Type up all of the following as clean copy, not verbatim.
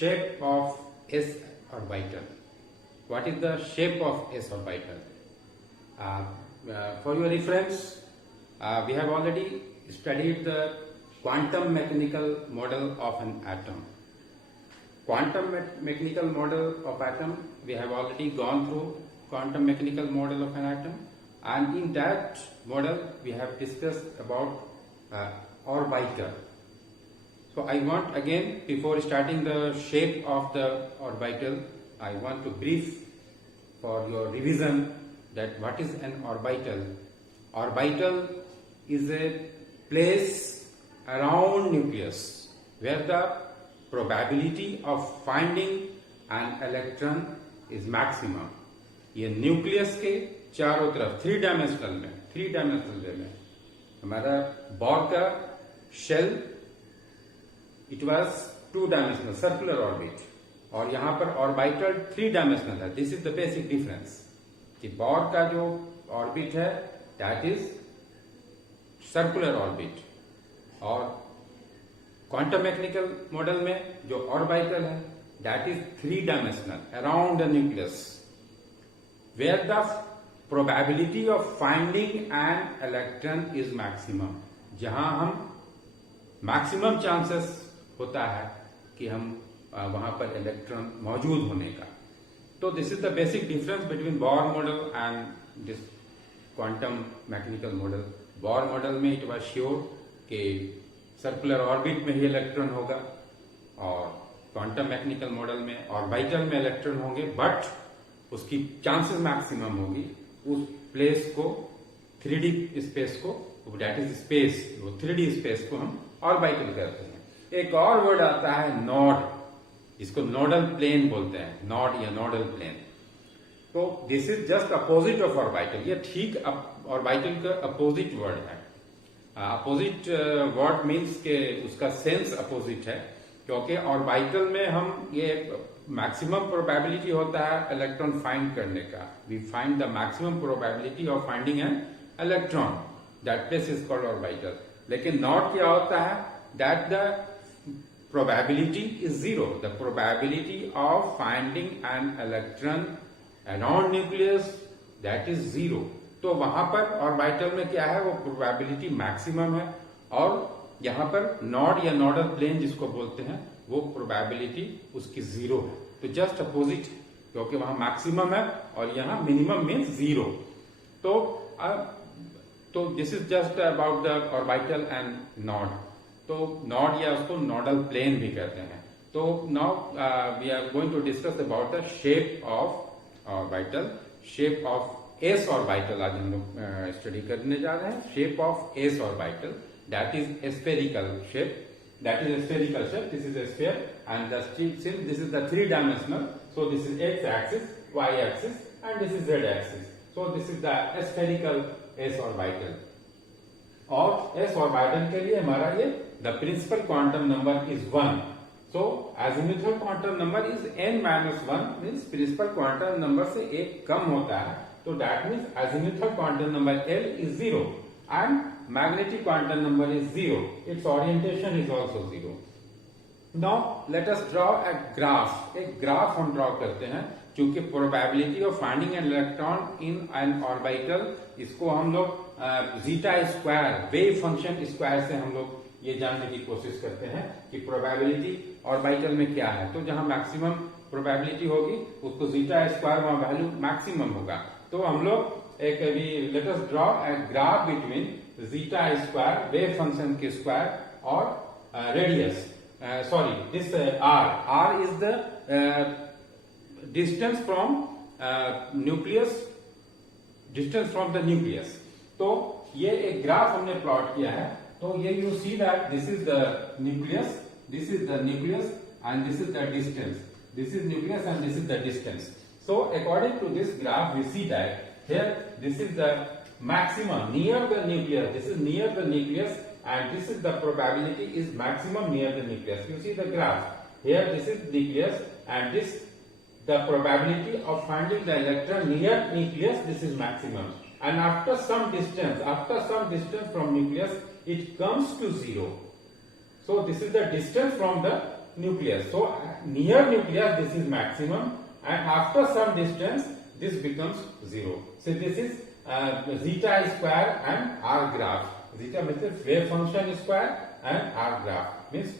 shape of s orbital. What is the shape of s orbital? For your reference, we have already studied the quantum mechanical model of an atom. Quantum mechanical model of atom, we have already gone through quantum mechanical model of an atom, and in that model we have discussed about orbital. So I want again, before starting the shape of the orbital, I want to brief for your revision that what is an orbital. Orbital is a place around nucleus where the probability of finding an electron is maximum. ये nucleus के चारों तरफ three dimensional वे में हमारा Bohr का shell it was 2 dimensional circular orbit, और यहाँ पर ऑर्बिटल 3 डायमेंशनल है. This is the basic difference कि बोर का जो ऑर्बिट है दैट इज सर्कुलर ऑर्बिट, और क्वांटम मैकेनिकल मॉडल में जो ऑर्बिटल है that is 3 dimensional around the nucleus where the probability of finding an electron is maximum, जहां हम मैक्सिमम चांसेस होता है कि हम वहां पर इलेक्ट्रॉन मौजूद होने का. तो this is the basic difference between Bohr model and this quantum mechanical model. Bohr model में इट वाज श्योर कि सर्कुलर ऑर्बिट में ही इलेक्ट्रॉन होगा, और क्वांटम मैकेनिकल मॉडल में ऑर्बिटल में इलेक्ट्रॉन होंगे, बट उसकी चांसेस मैक्सिमम होगी उस प्लेस को 3D स्पेस को, दैट इज स्पेस, वो 3D स्पेस को हम ऑर्बिटल कहते हैं. एक और वर्ड आता है नोड, इसको नोडल प्लेन बोलते हैं, नोड या नोडल प्लेन. तो this is just opposite of orbital. ये ठीक ऑर्बिटल का अपोजिट वर्ड है. अपोजिट वर्ड मीन्स के उसका सेंस अपोजिट है, क्योंकि ऑर्बिटल में हम ये मैक्सिमम प्रोबेबिलिटी होता है इलेक्ट्रॉन फाइंड करने का. We find the maximum probability of finding an electron, that place is called orbital. लेकिन नॉट क्या होता है, that the probability is 0. The probability of finding an electron around nucleus, that is 0. तो वहां पर orbital में क्या है, वो प्रोबेबिलिटी मैक्सिमम है, और यहां पर नोड या नोडल प्लेन जिसको बोलते हैं वो प्रोबेबिलिटी उसकी 0 है. तो जस्ट अपोजिट, क्योंकि वहां मैक्सिमम है और यहां मिनिमम मीन्स 0. तो this is just about the orbital and node. तो नोड या उसको नोडल प्लेन भी कहते हैं. तो now we are going to discuss about the shape of orbital. Shape of S orbital आज हम लोग स्टडी करने जा रहे हैं. Shape of S orbital, that is spherical shape. That is a spherical shape. This is a sphere, and since this is the 3 dimensional, so this is x axis, y axis, and this is z axis. So this is the spherical s orbital. और s orbital के लिए हमारा ये the principal quantum number is 1. So azimuthal quantum number is n-1, means principal quantum number से एक कम होता है. तो that means azimuthal quantum number L is 0 and magnetic quantum number is 0. Its orientation is also 0. Now let us draw a graph. एक graph हम draw करते हैं, क्योंकि probability of finding an electron in an orbital, इसको हम लोग zeta square, wave function square से हम लोग ये जानने की कोशिश करते हैं कि प्रोबेबिलिटी ऑर्बिटल में क्या है. तो जहां मैक्सिमम प्रोबेबिलिटी होगी उसको जीटा स्क्वायर, वहां वैल्यू मैक्सिमम होगा. तो हम लोग एक let us draw a graph between zeta square, wave function के स्क्वायर, और radius, sorry this r is the distance from nucleus, distance from the nucleus. तो ये एक ग्राफ हमने प्लॉट किया है. तो ये you see that this is the nucleus, this is the nucleus, and this is the distance. This is nucleus and this is the distance. So according to this graph we see that here this is the maximum near the nucleus. This is near the nucleus, and this is the probability is maximum near the nucleus. You see the graph. Here this is nucleus, and this the probability of finding the electron near nucleus, this is maximum. And after some distance from nucleus, it comes to 0. So this is the distance from the nucleus. So near nucleus this is maximum, and after some distance this becomes 0. So this is zeta square and R graph. Zeta means wave function square and R graph means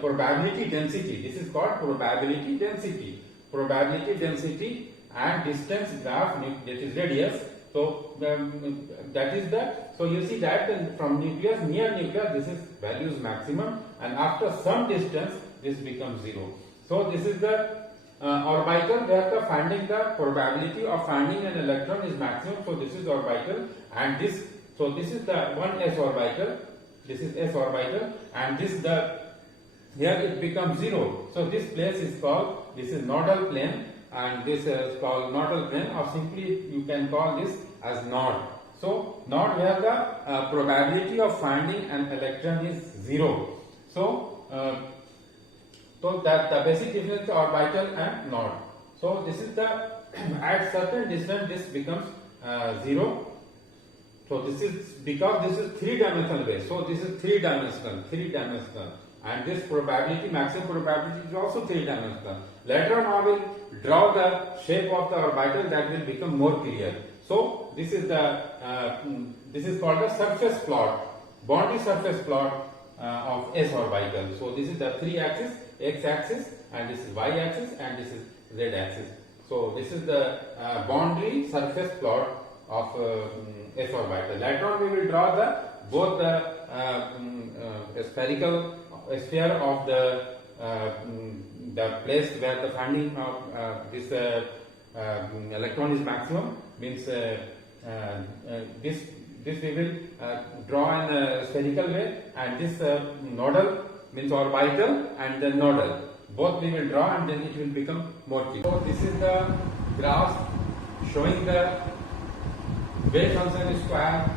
probability density. This is called probability density. Probability density and distance graph, that is radius. So that is the, so you see that from nucleus, near nucleus this is value is maximum, and after some distance this becomes 0. So this is the orbital where the finding the probability of finding an electron is maximum. So this is orbital, and this, so this is the one s orbital. This is s orbital, and this the, here it becomes 0. So this place is called, this is nodal plane, and this is called nodal plane, or simply you can call this as node. So node where the probability of finding an electron is 0. So so that the basic difference orbital and node. So this is the at certain distance this becomes 0. So this is because this is 3-dimensional wave. So this is 3-dimensional, and this probability, maximum probability is also 3-dimensional. Later on I will draw the shape of the orbital, that will become more clear. So this is the this is called the surface plot, boundary surface plot of s orbital. So this is the 3-axis, x-axis, and this is y-axis, and this is z-axis. So this is the boundary surface plot of s orbital. Later on we will draw the both the spherical sphere of the place where the finding of this electron is maximum, means this we will draw in a spherical way, and this nodal means orbital and the nodal, both we will draw, and then it will become more clear. So this is the graph showing the wave function square,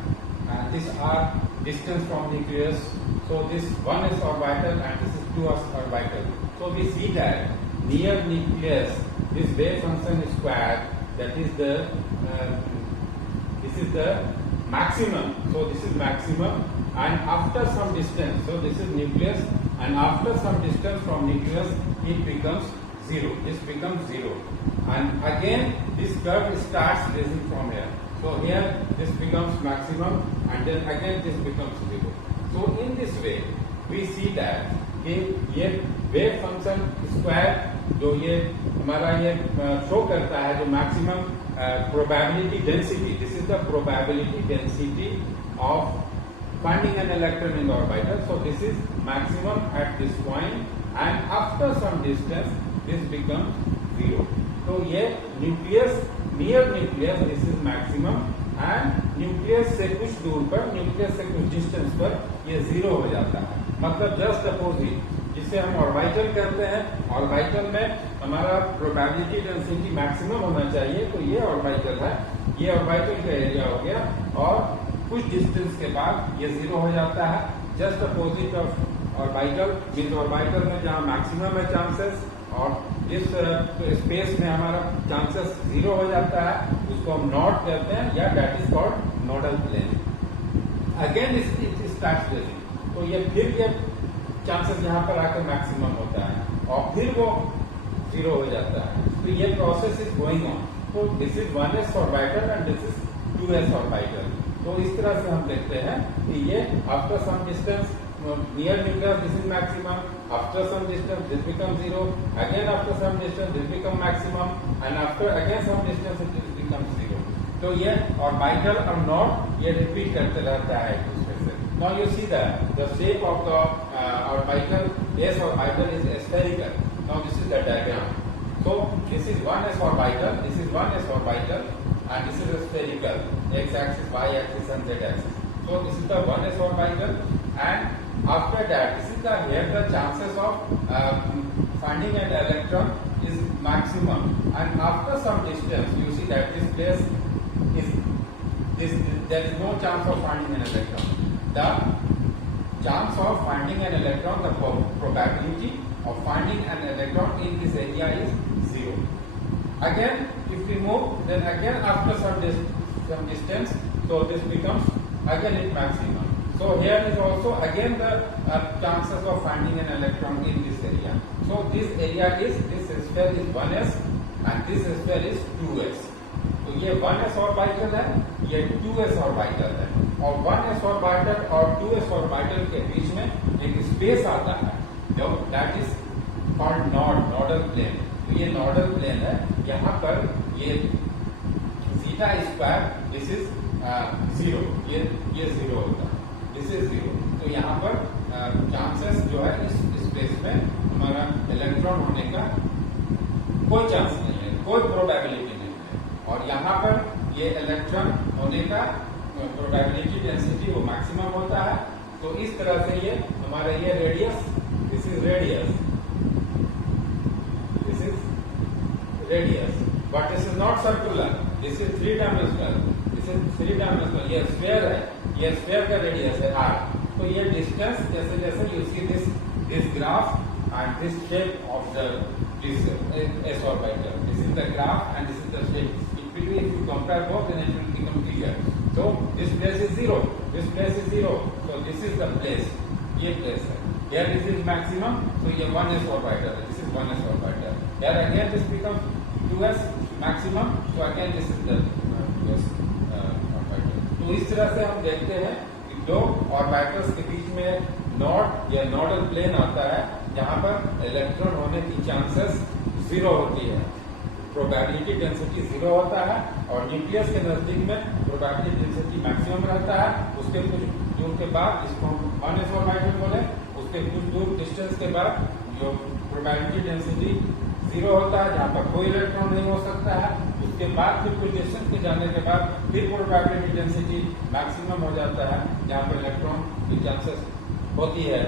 and these are distance from nucleus. So this one is orbital and this is 2s orbital. So we see that near nucleus this wave function square, that is the this is the maximum. So this is maximum, and after some distance, so this is nucleus, and after some distance from nucleus it becomes 0. This becomes 0, and again this curve starts raising from here. So here this becomes maximum, and then again this becomes 0. So in this way we see that ये wave function square जो ये हमारा ये show करता है, जो maximum probability density, this is the probability density of finding an electron in the orbital. So this is maximum at this point, and after some distance this becomes 0. So ये nucleus, near nucleus this is maximum, and nucleus से कुछ दूर पर, nucleus से कुछ distance पर ये 0 हो जाता है. मतलब just अपोजिट, जिसे हम ऑर्बिटल कहते हैं. ऑर्बिटल में हमारा प्रोबेबिलिटी डेंसिटी मैक्सिमम होना चाहिए, तो ये ऑर्बिटल है, ये ऑर्बिटल का एरिया हो गया, और कुछ डिस्टेंस के बाद ये 0 हो जाता है. Just opposite of orbital, means orbital में जहाँ मैक्सिमम है चांसेस, और जिस स्पेस में हमारा चांसेस 0 हो जाता है उसको हम नॉड कहते हैं, या that is called nodal plane. Again it starts raising, तो ये फिर ये चांसेस यहाँ पर आकर मैक्सिमम होता है, और फिर वो 0 हो जाता है. तो ये प्रोसेस इज गोइंग ऑन. तो this is 1s orbital and this is 2s orbital. तो इस तरह से हम देखते हैं कि ये after some distance near nucleus this is maximum, after some distance this become 0, again after some distance this become maximum, and after again some distance it become 0. तो ये ऑर्बिटल और नॉड ये रिपीट करते रहता है एक दूसरे से. Now you see the shape of the orbital, s orbital is spherical. Now this is the diagram. So this is 1s orbital, this is 1s orbital, and this is a spherical, x-axis, y-axis, and z-axis. So this is the 1s orbital, and after that, this is the here the chances of finding an electron is maximum, and after some distance, you see that this place is there is no chance of finding an electron. The chance of finding an electron, the probability of finding an electron in this area is 0. Again, if we move, then again after some distance, so this becomes again it maximum. So here is also again the chances of finding an electron in this area. So this area is, this sphere is 1s and this sphere is 2s. तो ये 1s orbital है, ये 2s orbital है, और 1s orbital और 2s orbital के बीच में एक स्पेस आता है जो that is called nodal plane. तो ये नोडल प्लेन है. यहाँ पर ये जीटा स्क्वायर, दिस इज 0, ये 0 होता है, दिस इज 0. तो यहाँ पर चांसेस जो है इस स्पेस में हमारा इलेक्ट्रॉन होने का कोई चांस नहीं है, कोई प्रोबेबिलिटी नहीं है. और यहाँ पर ये इलेक्ट्रॉन होने का प्रोबेबिलिटी डेंसिटी वो मैक्सिमम होता है. तो इस तरह से ये हमारा ये radius, this is radius, this is radius, but this is not circular, this is 3 dimensional, this is 3 dimensional. ये स्फीयर है, ये स्फीयर का रेडियस है r. तो ये डिस्टेंस जैसे जैसे you see this graph and this shape of this s orbital, this is the graph and this is the shape. In between, if you compare both, then it will become clear. So this place is 0, this place is 0. So this is the place, ये place है. Here this is maximum, so ये 1s orbital, this is 1s orbital. Here again this becomes 2s maximum, so again this is the 2s orbital. तो इस तरह से हम देखते हैं कि दो ऑर्बिटल्स के बीच में नोड या नोडल प्लेन आता है जहां पर इलेक्ट्रॉन होने की चांसेस 0 होती है, प्रोबेबिलिटी डेंसिटी 0 होता है, और न्यूक्लियस के नजदीक में प्रोबेबिलिटी डेंसिटी मैक्सिमम रहता है. उसके कुछ दूर के बाद, इसको 1s ऑर्बिटल बोले, उसके कुछ दूर डिस्टेंस के बाद जो प्रोबेबिलिटी डेंसिटी 0 होता है, जहां पर कोई इलेक्ट्रॉन नहीं हो सकता है. उसके बाद फिर कुछ डिस्टेंस के जाने के बाद फिर प्रोबेबिलिटी डेंसिटी मैक्सिमम हो जाता है, जहां पर इलेक्ट्रॉन की चांसेस होती है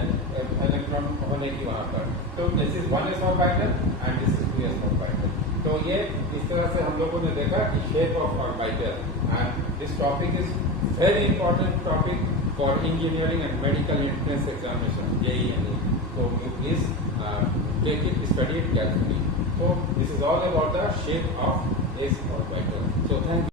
इलेक्ट्रॉन होने की वहां पर. तो this is 1s orbital and this is 2s orbital. तो ये इस तरह से हम लोगों ने देखा कि shape of orbital, and this topic is very important topic for engineering and medical entrance examination JEE NEET. So you please take it, study it carefully. So this is all about the shape of s orbital. So thank you.